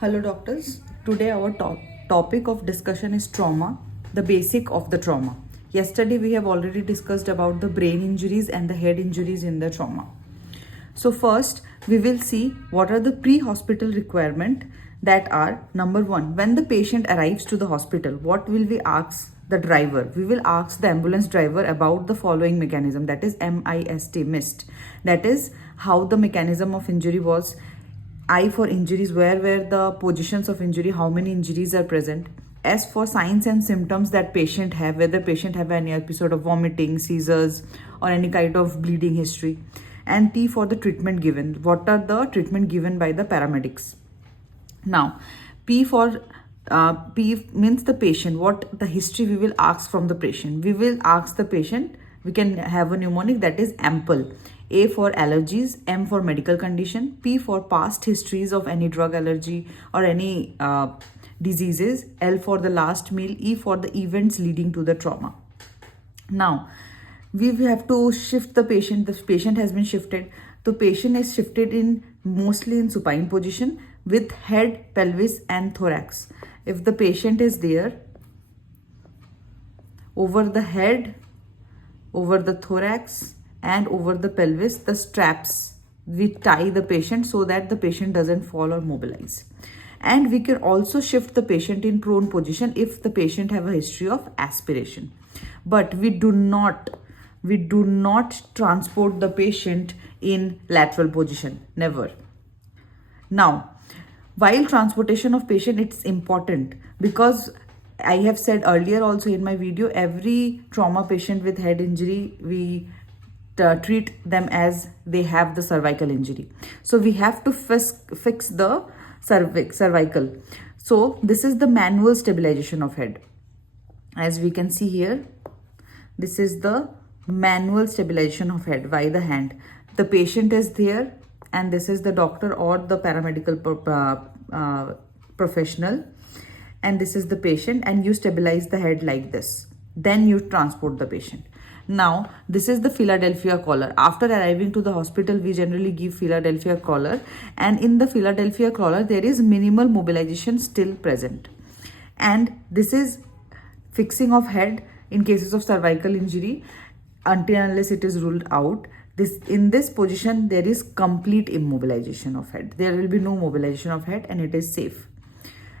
Hello doctors. Today our topic of discussion is trauma, the basic of the trauma. Yesterday we have already discussed about the brain injuries and the head injuries in the trauma. So first we will see what are the pre-hospital requirement that are. Number 1, when the patient arrives to the hospital, what will we ask the driver? We will ask the ambulance driver about the following mechanism, that is MIST, that is how the mechanism of injury was. I for injuries, where were the positions of injury, how many injuries are present. S for signs and symptoms that patient have, whether patient have any episode of vomiting, seizures or any kind of bleeding history. And T for the treatment given, what are the treatment given by the paramedics. Now P for P means the patient, what the history we will ask from the patient. We will ask the patient, we can have a mnemonic that is ample. A for allergies, M for medical condition, P for past histories of any drug allergy or any diseases, L for the last meal, E for the events leading to the trauma. Now we have to shift the patient. The patient has been shifted. The patient is shifted in mostly in supine position with head, pelvis and thorax. If the patient is there, over the head, over the thorax and over the pelvis, the straps, we tie the patient so that the patient doesn't fall or mobilize. And we can also shift the patient in prone position if the patient have a history of aspiration. But we do not transport the patient in lateral position, never. Now while transportation of patient, it's important because I have said earlier also in my video, every trauma patient with head injury, we treat them as they have the cervical injury. So we have to fix the cervical. So this is the manual stabilization of head. As we can see here, this is the manual stabilization of head by the hand. The patient is there and this is the doctor or the paramedical professional, and this is the patient, and you stabilize the head like this. Then you transport the patient. Now this is the Philadelphia collar. After arriving to the hospital, we generally give Philadelphia collar, and in the Philadelphia collar there is minimal mobilization still present. And this is fixing of head in cases of cervical injury until unless it is ruled out. In this position there is complete immobilization of head. There will be no mobilization of head and it is safe.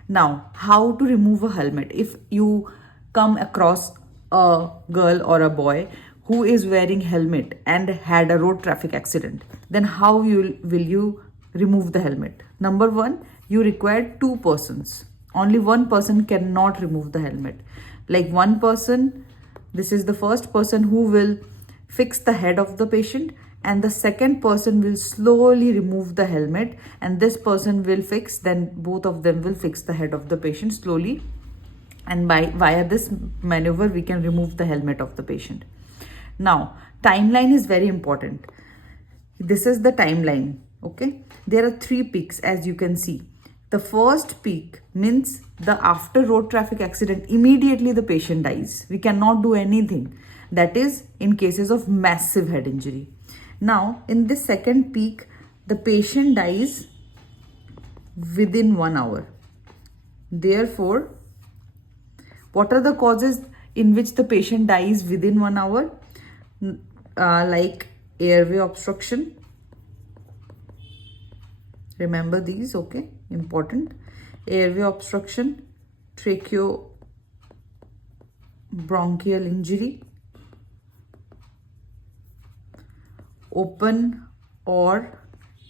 Now how to remove a helmet? If you come across a girl or a boy who is wearing helmet and had a road traffic accident, then how will you remove the helmet? Number 1, you require 2 persons. Only one person cannot remove the helmet. Like one person, this is the first person who will fix the head of the patient, and the second person will slowly remove the helmet, and this person will fix, then both of them will fix the head of the patient slowly, and via this maneuver we can remove the helmet of the patient. Now timeline is very important. This is the timeline. Okay, there are 3 peaks as you can see. The first peak means the after road traffic accident, immediately the patient dies. We cannot do anything. That is in cases of massive head injury. Now in this second peak, the patient dies within 1 hour. Therefore, what are the causes in which the patient dies within 1 hour? Like airway obstruction. Remember these, okay? Important. Airway obstruction, tracheobronchial injury, open or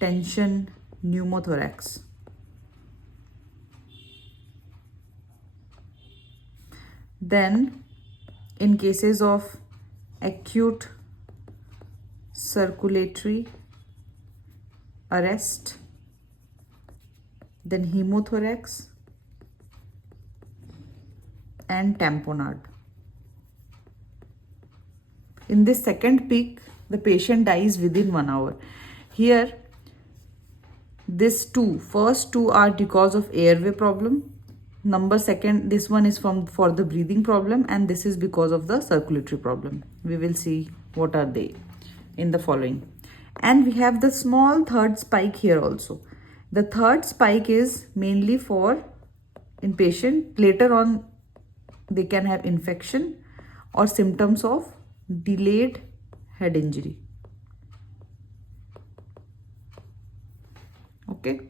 tension pneumothorax. Then in cases of acute circulatory arrest, then hemothorax and tamponade. In this second peak, the patient dies within 1 hour. Here, first two are because of airway problem. Number second, this one is for the breathing problem, and this is because of the circulatory problem. We will see what are they in the following. And we have the small third spike here also. The third spike is mainly for inpatient. Later on, they can have infection or symptoms of delayed head injury. Okay.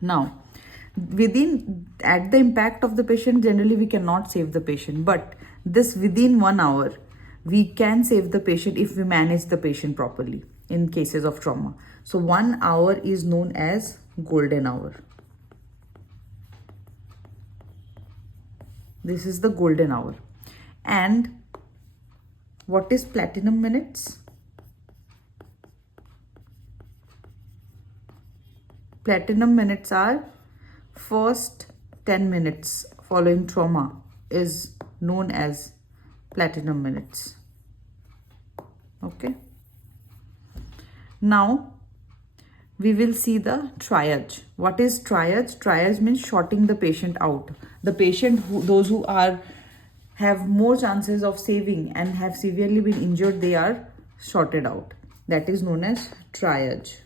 Now, at the impact of the patient, generally we cannot save the patient, but this within 1 hour, we can save the patient if we manage the patient properly in cases of trauma. So 1 hour is known as golden hour. This is the golden hour. And what is platinum minutes? Platinum minutes are first 10 minutes following trauma is known as platinum minutes. Okay. Now we will see the triage. What is triage? Triage means shorting the patient out. The patient, those who have more chances of saving and have severely been injured, they are shorted out. That is known as triage.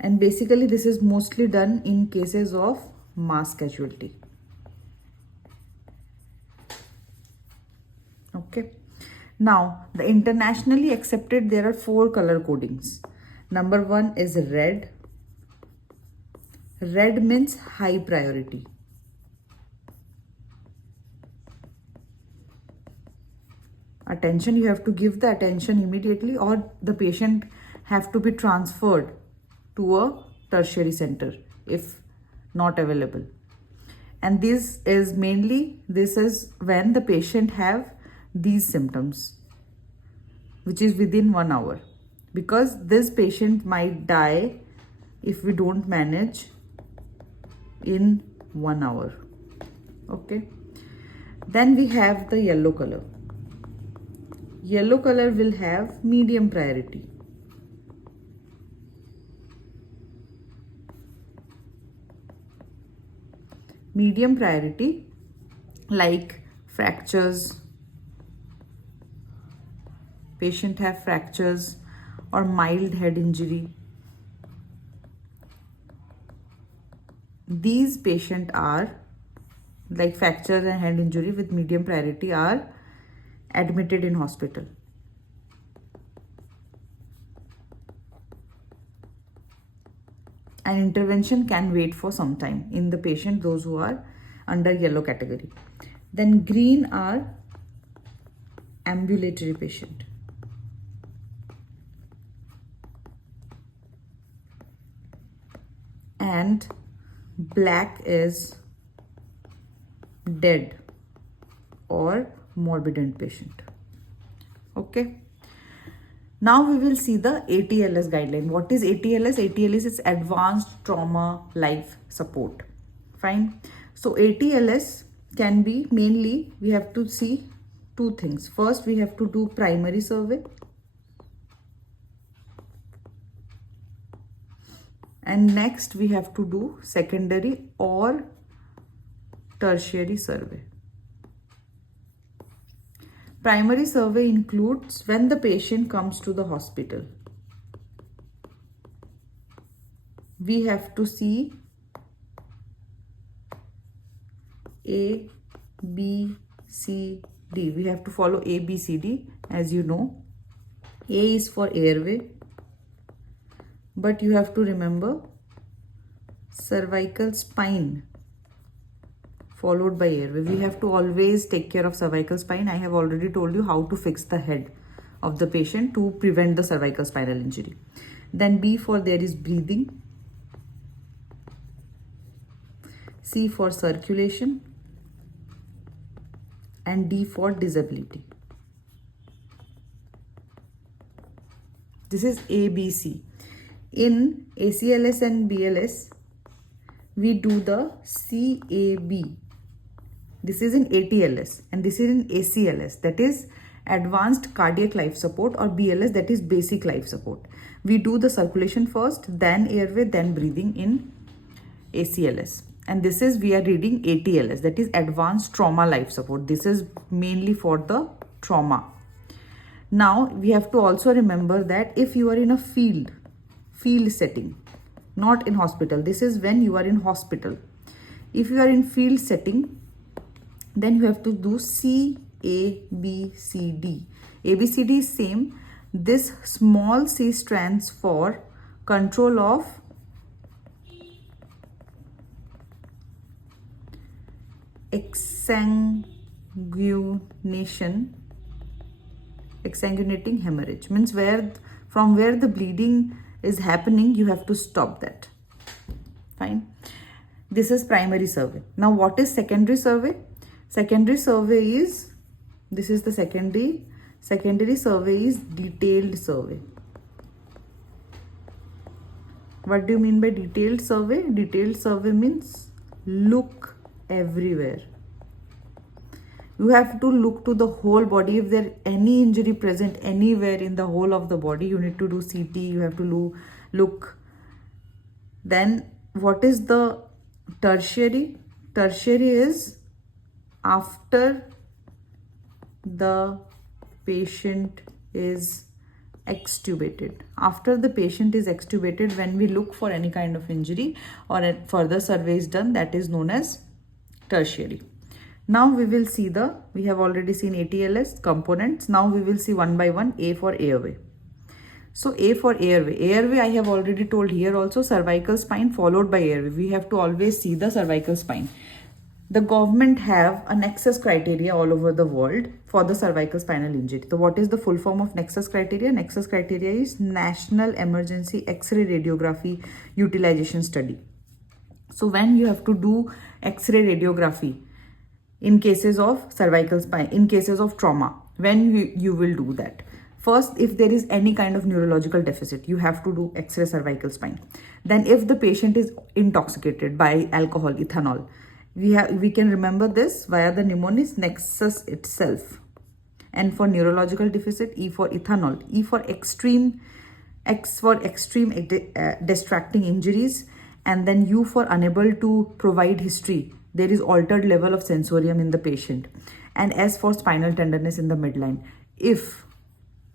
And basically this is mostly done in cases of mass casualty. Okay. Now, the internationally accepted, there are 4 color codings. Number 1 is red. Red means high priority. Attention, you have to give the attention immediately, or the patient have to be transferred to a tertiary center if not available. And this is when the patient have these symptoms, which is within 1 hour, because this patient might die if we don't manage in 1 hour. Okay. Then we have the yellow color. Yellow color will have medium priority. Medium priority, like fractures, patient have fractures or mild head injury. These patients are, like fractures and head injury with medium priority, are admitted in hospital. And intervention can wait for some time in the patient, those who are under yellow category. Then green are ambulatory patient. And black is dead or morbid inpatient. Okay. Now we will see the ATLS guideline. What is ATLS? ATLS is Advanced Trauma Life Support. Fine. So ATLS can be mainly, we have to see 2 things. First, we have to do primary survey. And next, we have to do secondary or tertiary survey. Primary survey includes when the patient comes to the hospital. We have to see A, B, C, D. We have to follow A, B, C, D, as you know. A is for airway, but you have to remember cervical spine followed by airway. We have to always take care of cervical spine. I have already told you how to fix the head of the patient to prevent the cervical spinal injury. Then B for there is breathing. C for circulation. And D for disability. This is ABC. In ACLS and BLS, we do the CAB. This is in ATLS, and this is in ACLS, that is Advanced Cardiac Life Support, or BLS, that is Basic Life Support. We do the circulation first, then airway, then breathing in ACLS. And this is, we are reading ATLS, that is Advanced Trauma Life Support. This is mainly for the trauma. Now, we have to also remember that if you are in a field field setting, not in hospital. This is when you are in hospital. If you are in field setting, then you have to do C, A, B, C, D. A, B, C, D is same. This small c stands for control of exsanguinating hemorrhage, means from where the bleeding is happening, you have to stop that. Fine. This is primary survey. Now what is secondary survey? Secondary survey is, this is the secondary survey is detailed survey. What do you mean by detailed survey? Detailed survey means look everywhere. You have to look to the whole body. If there any injury present anywhere in the whole of the body, you need to do CT, you have to look. Then what is the tertiary? Tertiary is after the patient is extubated. After the patient is extubated, when we look for any kind of injury or further survey is done, that is known as tertiary. Now we will see we have already seen ATLS components. Now we will see one by one. A for airway. So A for airway. Airway I have already told here also, cervical spine followed by airway. We have to always see the cervical spine. The government have a nexus criteria all over the world for the cervical spinal injury. So what is the full form of nexus criteria? Nexus criteria is National Emergency X-ray Radiography Utilization Study. So when you have to do X-ray radiography in cases of cervical spine, in cases of trauma, when you will do that? First, if there is any kind of neurological deficit, you have to do X-ray cervical spine. Then if the patient is intoxicated by alcohol, ethanol, we can remember this via the mnemonic nexus itself. And for neurological deficit, E for ethanol, E for extreme, X for extreme distracting injuries, and then U for unable to provide history. There is altered level of sensorium in the patient. And S for spinal tenderness in the midline. If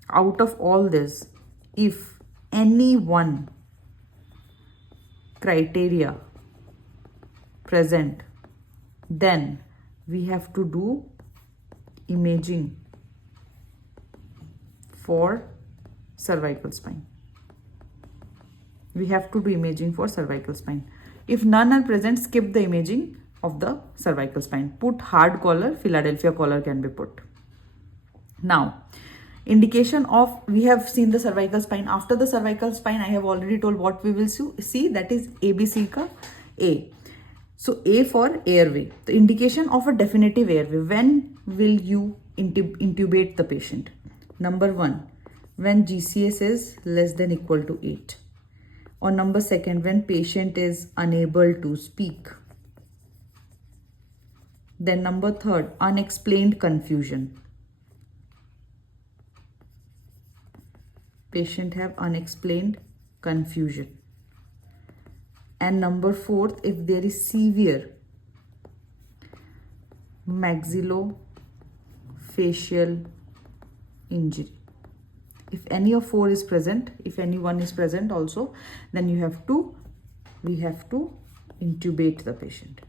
out of all this, if any one criteria present, then we have to do imaging for cervical spine. We have to do imaging for cervical spine. If none are present, skip the imaging of the cervical spine. Put hard collar, Philadelphia collar can be put. Now, indication of, we have seen the cervical spine. After the cervical spine, I have already told what we will see, that is ABC ka A. So A for airway, the indication of a definitive airway. When will you intubate the patient? Number 1, when GCS is less than equal to 8. Or number 2, when patient is unable to speak. Then number 3, unexplained confusion. Patient have unexplained confusion. And number 4, if there is severe maxillofacial injury. If any of 4 is present, if any one is present also, then we have to intubate the patient.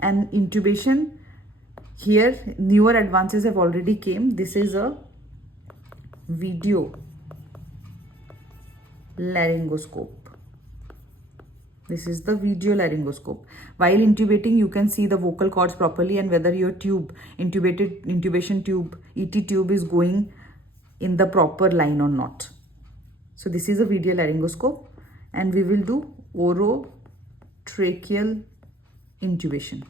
And intubation, here newer advances have already came. This is a video laryngoscope. This is the video laryngoscope. While intubating, you can see the vocal cords properly and whether your intubation tube, ET tube is going in the proper line or not. So this is a video laryngoscope, and we will do orotracheal intubation.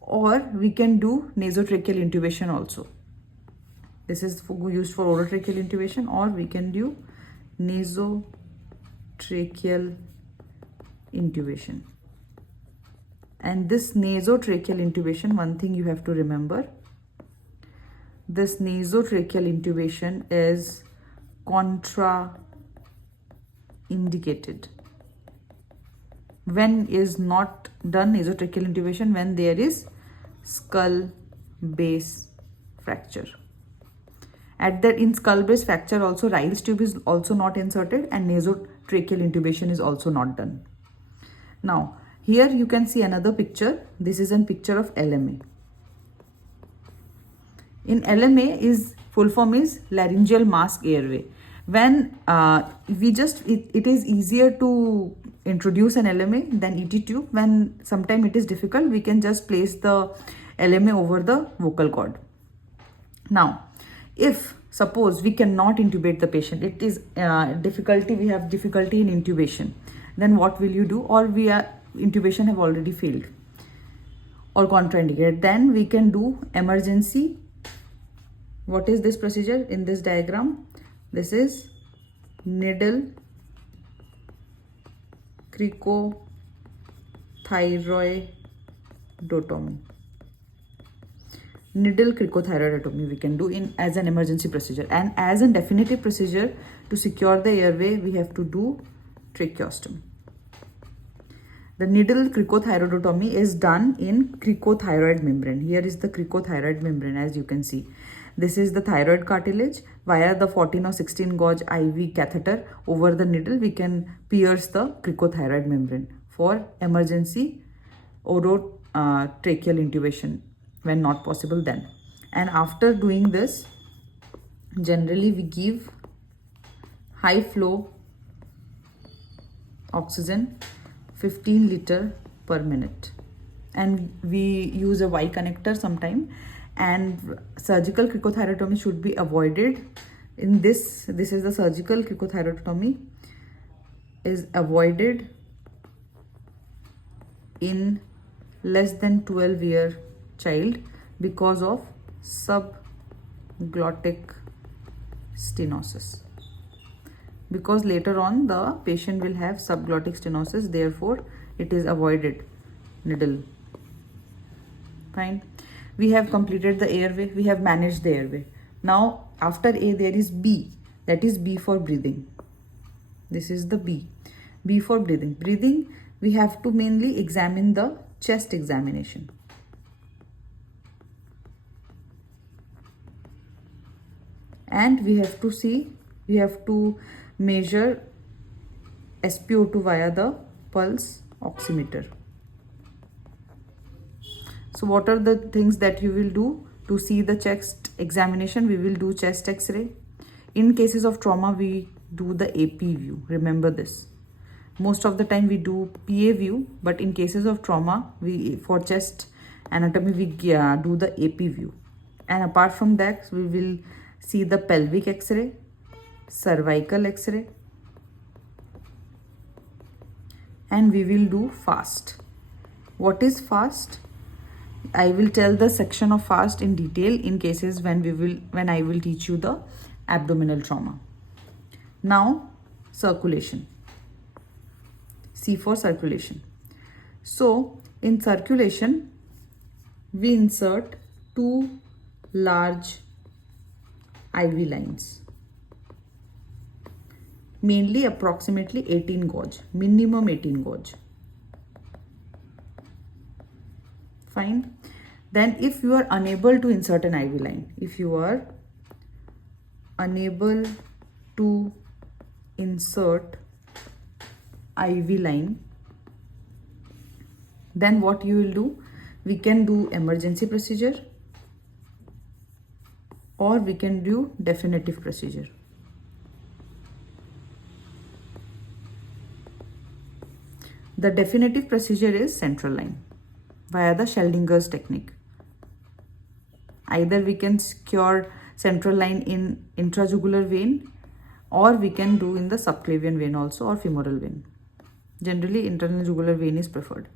Or we can do nasotracheal intubation also. This is used for orotracheal intubation, or we can do nasotracheal intubation. And this nasotracheal intubation, one thing you have to remember, this nasotracheal intubation is contraindicated. When is not done nasotracheal intubation? When there is skull base fracture. At that, in skull base fracture also, Riles tube is also not inserted and nasotracheal intubation is also not done. Now, here you can see another picture. This is a picture of LMA. In LMA, is full form is laryngeal mask airway. When it is easier to introduce an LMA than ET tube. When sometime it is difficult, we can just place the LMA over the vocal cord. Now, if suppose we cannot intubate the patient, it is we have difficulty in intubation, then what will you do? Or intubation have already failed or contraindicated, then we can do emergency. What is this procedure in this diagram? This is needle cricothyroidotomy. Needle cricothyroidotomy we can do as an emergency procedure, and as a definitive procedure to secure the airway we have to do tracheostomy. The needle cricothyroidotomy is done in cricothyroid membrane. Here is the cricothyroid membrane, as you can see. This is the thyroid cartilage. Via the 14 or 16 gauge IV catheter over the needle, we can pierce the cricothyroid membrane for emergency orotracheal intubation when not possible then. And after doing this, generally we give high flow oxygen 15 liter per minute, and we use a Y connector sometime. And surgical cricothyroidotomy should be avoided. In this is the surgical cricothyroidotomy is avoided in less than 12-year child because of subglottic stenosis. Because later on the patient will have subglottic stenosis, therefore it is avoided needle. Fine. We have completed the airway, we have managed the airway. Now after A there is B, that is B for breathing. This is the B for breathing. Breathing, we have to mainly examine the chest examination. And we have to measure SpO2 via the pulse oximeter. So what are the things that you will do to see the chest examination? We will do chest x-ray. In cases of trauma, we do the AP view. Remember this. Most of the time we do PA view, but in cases of trauma, for chest anatomy, we do the AP view. And apart from that, we will see the pelvic x-ray, cervical x-ray, and we will do FAST. What is FAST? I will tell the section of FAST in detail in cases when I will teach you the abdominal trauma. Now, circulation. C for circulation. So, in circulation, we insert 2 large IV lines. Mainly approximately 18 gauge, minimum 18 gauge. Fine. Then if you are unable to insert an IV line, if you are unable to insert IV line, then what you will do? We can do emergency procedure or we can do definitive procedure. The definitive procedure is central line via the Scheldinger's technique. Either we can secure central line in intrajugular vein or we can do in the subclavian vein also or femoral vein. Generally, internal jugular vein is preferred.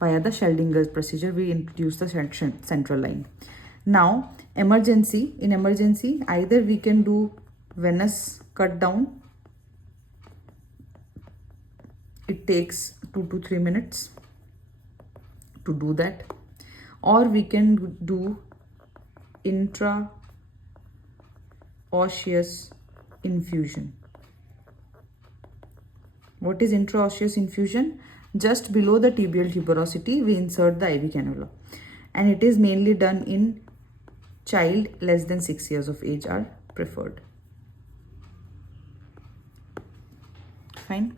Via the Scheldinger's procedure, we introduce the central line. Now, emergency. In emergency, either we can do venous cut down. It takes 2 to 3 minutes to do that, or we can do intraosseous infusion. What is intraosseous infusion? Just below the tibial tuberosity, we insert the IV cannula, and it is mainly done in child less than 6 years of age are preferred. Fine.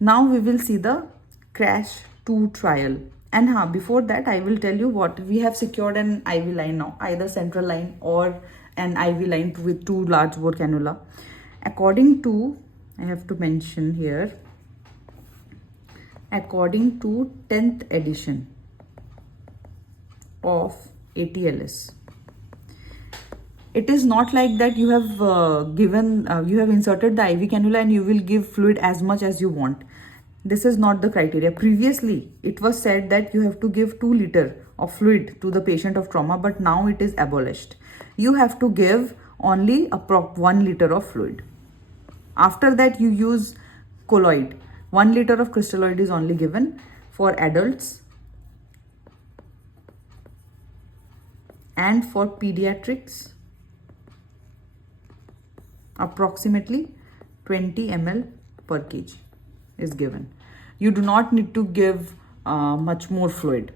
Now we will see the crash 2 trial. And before that, I will tell you what we have secured an IV line now, either central line or an IV line with 2 large bore cannula. According to, I have to mention here, according to 10th edition of Atls, it is not like that you have you have inserted the IV cannula and you will give fluid as much as you want. This is not the criteria. Previously, it was said that you have to give 2 liters of fluid to the patient of trauma, but now it is abolished. You have to give only 1 liter of fluid. After that, you use colloid. 1 liter of crystalloid is only given for adults, and for pediatrics, approximately 20 ml per kg is given. You do not need to give much more fluid.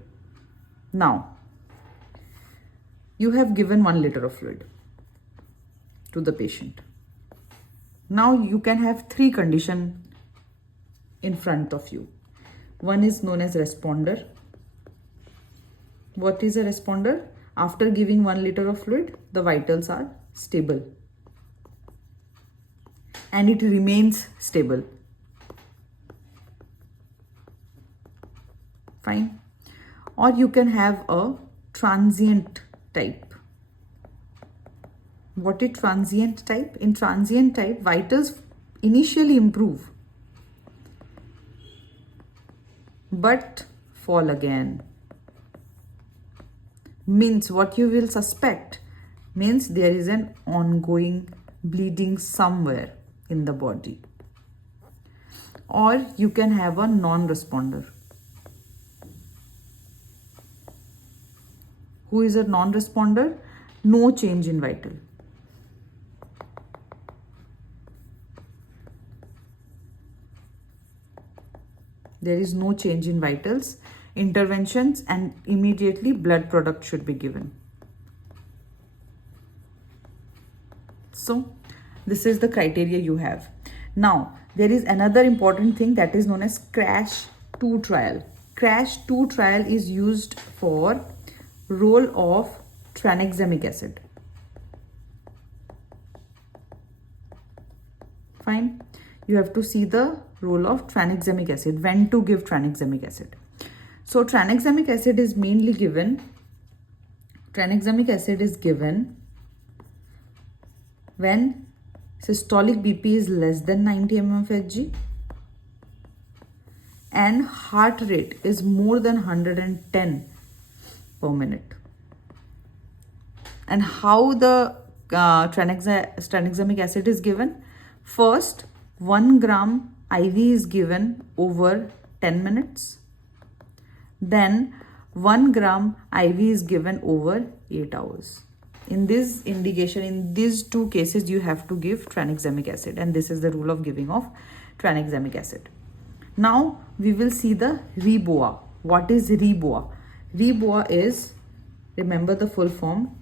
Now, you have given 1 liter of fluid to the patient. Now you can have 3 conditions in front of you. One is known as responder. What is a responder? After giving 1 liter of fluid, the vitals are stable and it remains stable. Fine. Or you can have a transient type. What is transient type? In transient type, vitals initially improve but fall again. Means what you will suspect means there is an ongoing bleeding somewhere in the body. Or you can have a non-responder. Who is a non-responder? No change in vital. There is no change in vitals, interventions, and immediately blood product should be given. So this is the criteria you have. Now there is another important thing that is known as crash 2 trial. Crash 2 trial is used for role of tranexamic acid. Fine. You have to see the role of tranexamic acid, when to give tranexamic acid. So tranexamic acid is mainly given, tranexamic acid is given when systolic BP is less than 90 mm of Hg and heart rate is more than 110 per minute. And how the tranexamic acid is given? First, 1 gram IV is given over 10 minutes. Then 1 gram IV is given over 8 hours. In this indication, in these 2 cases, you have to give tranexamic acid, and this is the rule of giving of tranexamic acid. Now we will see the REBOA. What is REBOA? REBOA is, remember the full form,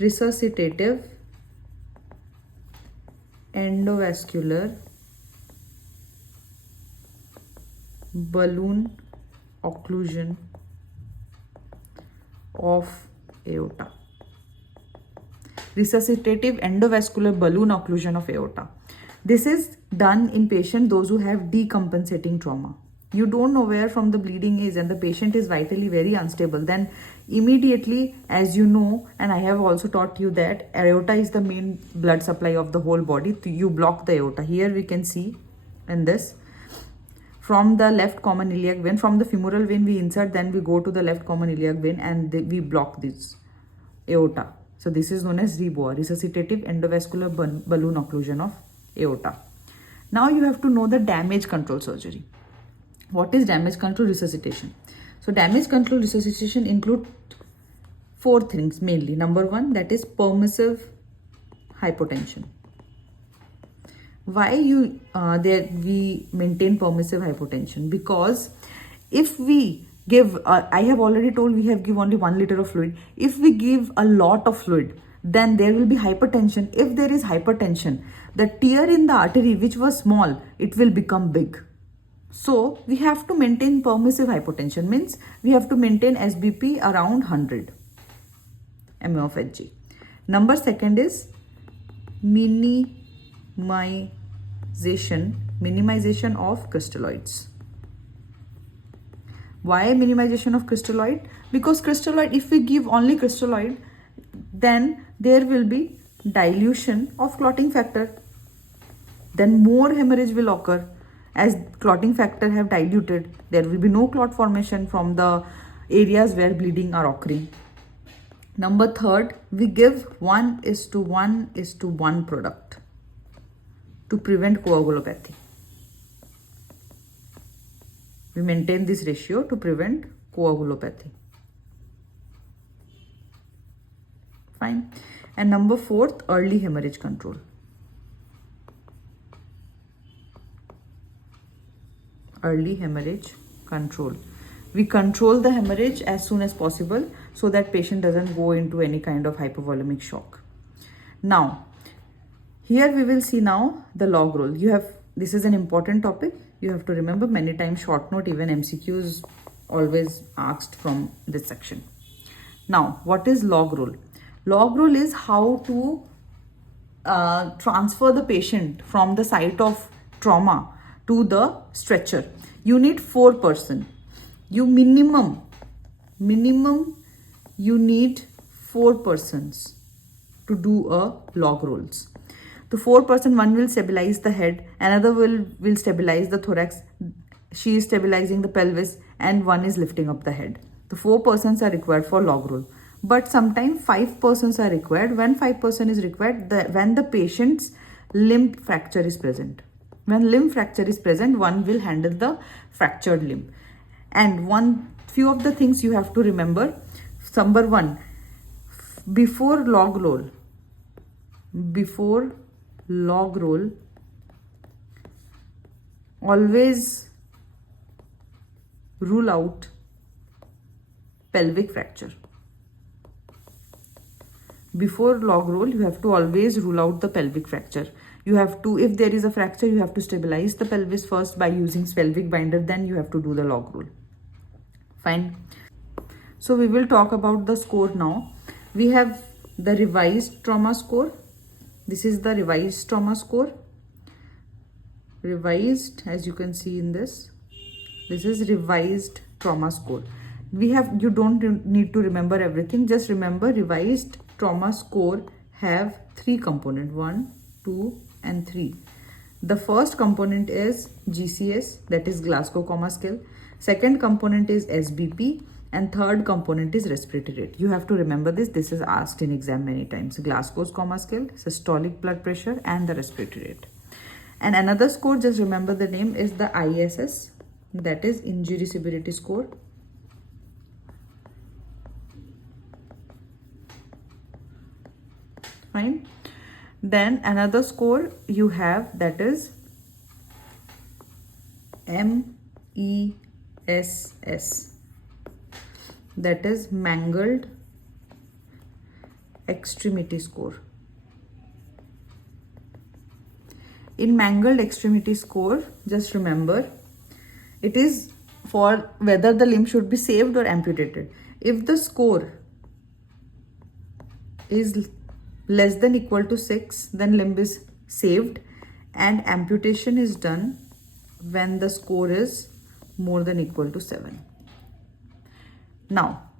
resuscitative endovascular balloon occlusion of aorta. Resuscitative endovascular balloon occlusion of aorta. This is done in patients, those who have decompensating trauma. You don't know where from the bleeding is and the patient is vitally very unstable. Then immediately, as you know, and I have also taught you that aorta is the main blood supply of the whole body. You block the aorta. Here we can see in this, from the left common iliac vein, from the femoral vein we insert, then we go to the left common iliac vein and we block this aorta. So this is known as REBOA, resuscitative endovascular balloon occlusion of aorta. Now you have to know the damage control surgery. What is damage control resuscitation? So damage control resuscitation include 4 things mainly. Number 1, that is permissive hypotension. Why we maintain permissive hypotension? Because if we give, I have already told we have give only 1 liter of fluid. If we give a lot of fluid, then there will be hypertension. If there is hypertension, the tear in the artery which was small, it will become big. So we have to maintain permissive hypotension, means we have to maintain SBP around 100 mA of Hg. Number second is minimization of crystalloids. Why minimization of crystalloid? Because crystalloid, if we give only crystalloid, then there will be dilution of clotting factor. Then more hemorrhage will occur. As clotting factor have diluted, there will be no clot formation from the areas where bleeding are occurring. Number third, we give 1:1:1 product to prevent coagulopathy. We maintain this ratio to prevent coagulopathy. Fine. And number fourth, early hemorrhage control. Early hemorrhage control. We control the hemorrhage as soon as possible so that patient doesn't go into any kind of hypovolemic shock. Now, here we will see now the log roll. This is an important topic. You have to remember, many times short note, even MCQs always asked from this section. Now, what is log roll? Log roll is how to transfer the patient from the site of trauma to the stretcher. You need 4 persons. You minimum you need 4 persons to do a log rolls. The 4 person, one will stabilize the head, another will stabilize the thorax, she is stabilizing the pelvis, and one is lifting up the head. The 4 persons are required for log roll. But sometimes 5 persons are required. When 5 person is required, when the patient's limb fracture is present. When limb fracture is present, one will handle the fractured limb. And few of the things you have to remember. Number 1, before log roll, always rule out pelvic fracture. Before log roll, you have to always rule out the pelvic fracture. You have to, if there is a fracture, you have to stabilize the pelvis first by using pelvic binder, then you have to do the log roll. Fine. So we will talk about the score now. We have the revised trauma score. This is the revised trauma score. Revised, as you can see in this. This is revised trauma score. You don't need to remember everything. Just remember, revised trauma score have 3 components, 1, 2 and 3. The first component is GCS, that is Glasgow Coma Scale. Second component is SBP, and third component is respiratory rate. You have to remember this. This is asked in exam many times. Glasgow's Coma Scale, systolic blood pressure, and the respiratory rate. And another score, just remember the name, is the ISS, that is injury severity score. Fine. Then another score you have, that is MESS, that is mangled extremity score. In mangled extremity score, just remember, it is for whether the limb should be saved or amputated. If the score is less than equal to 6, then limb is saved, and amputation is done when the score is more than equal to 7. Now,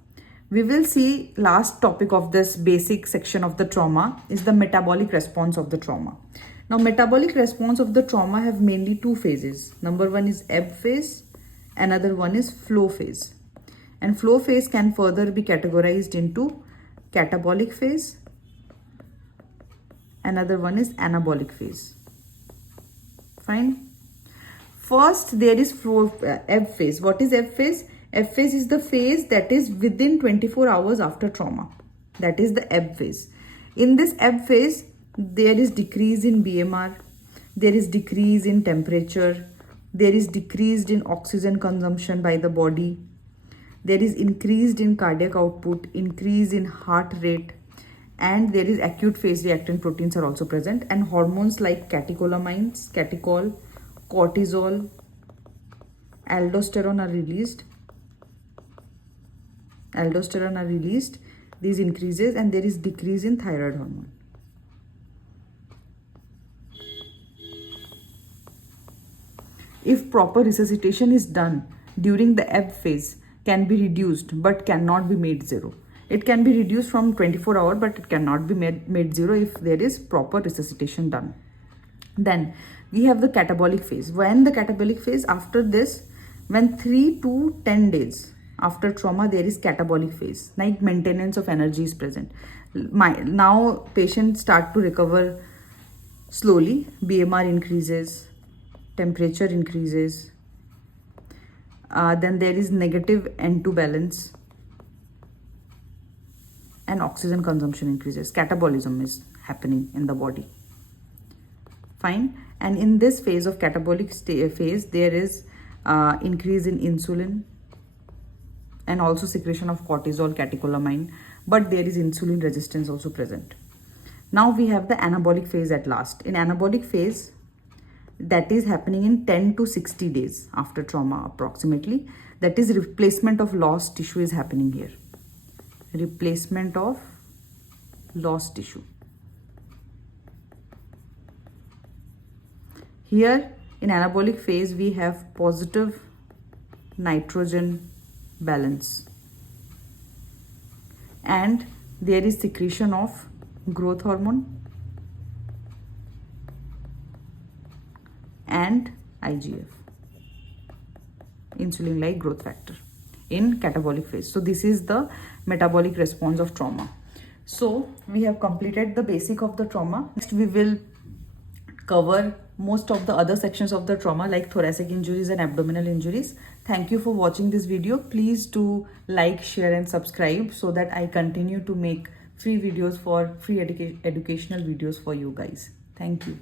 we will see last topic of this basic section of the trauma is the metabolic response of the trauma. Now, metabolic response of the trauma have mainly 2 phases. Number 1 is ebb phase, another one is flow phase. And flow phase can further be categorized into catabolic phase, another one is anabolic phase. Fine. First, there is ebb phase. What is ebb phase? Ebb phase is the phase that is within 24 hours after trauma. That is the ebb phase. In this ebb phase, there is decrease in BMR, there is decrease in temperature, there is decrease in oxygen consumption by the body. there is increased in cardiac output, increase in heart rate, and there is acute phase reactant proteins are also present, and hormones like catecholamines, catechol, cortisol, aldosterone are released. These increases, and there is decrease in thyroid hormone. If proper resuscitation is done during the ebb phase, can be reduced but cannot be made zero. It can be reduced from 24 hours, but it cannot be made zero if there is proper resuscitation done. Then we have the catabolic phase. When the catabolic phase, after this, when 3 to 10 days after trauma, there is catabolic phase, like maintenance of energy is present. Now patients start to recover slowly, BMR increases, temperature increases, then there is negative N2 balance, and oxygen consumption increases. Catabolism is happening in the body. Fine. And in this phase of catabolic phase, there is increase in insulin and also secretion of cortisol, catecholamine, but there is insulin resistance also present. Now we have the anabolic phase at last. In anabolic phase, that is happening in 10 to 60 days after trauma approximately. That is replacement of lost tissue is happening here. Replacement of lost tissue. Here in anabolic phase, we have positive nitrogen balance, and there is secretion of growth hormone and IGF, insulin like growth factor, in catabolic phase. So this is the metabolic response of trauma. So we have completed the basic of the trauma. Next we will cover most of the other sections of the trauma, like thoracic injuries and abdominal injuries. Thank you for watching this video. Please do like, share and subscribe so that I continue to make free videos for free educational videos for you guys. Thank you.